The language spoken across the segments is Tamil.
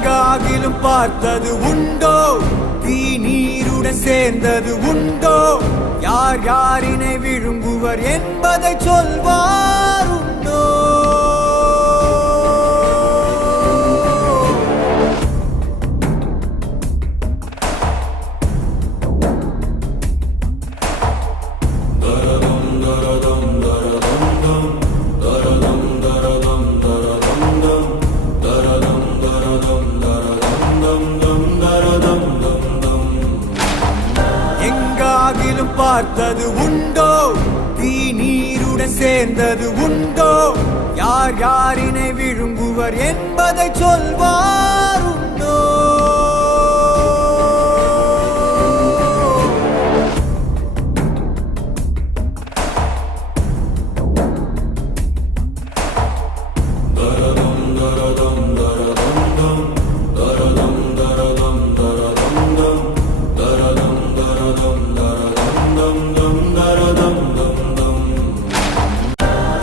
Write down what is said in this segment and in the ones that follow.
எங்காகிலும் பார்த்தது உண்டோ? தீ நீருடன் சேர்ந்தது உண்டோ? யார் யாரினை விழுங்குவர் என்பதை சொல்வார் உண்டோ? எங்காகிலும் பார்த்தது உண்டோ? தீ நீருடன் சேர்ந்தது உண்டோ? யார் யாரினை விழுங்குவர் என்பதை சொல்வார் உண்டோ?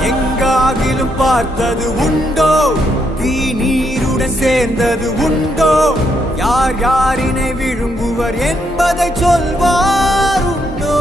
எங்காகிலும் பார்த்தது உண்டோ? தீ நீருடன் சேர்ந்தது உண்டோ? யார் யாரினை விழுங்குவர் என்பதை சொல்வார் உண்டோ?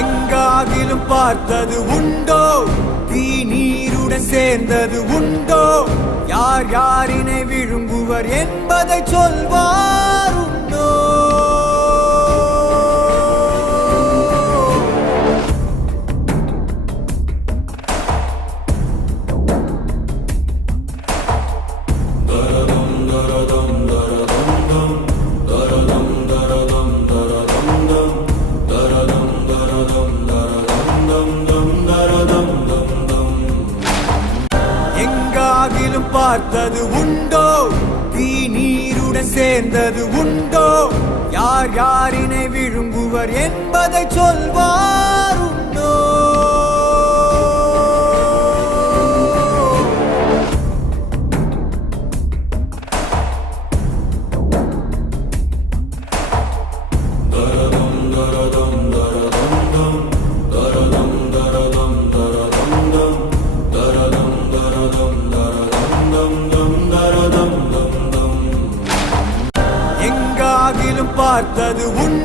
எங்காகிலும் பார்த்தது உண்டோ? தீ நீருடன் சேர்ந்தது உண்டோ? யார் யாரினை விழுங்குவர் என்பதை சொல்வார் உண்டோ? எங்காகிலும் பார்த்தது உண்டோ? தீ நீருடன் சேர்ந்தது உண்டோ? யார் யாரினை விழுங்குவர் என்பதை சொல்வார் உண்டோ? எங்காகிலும் பார்த்தது உண்டோ?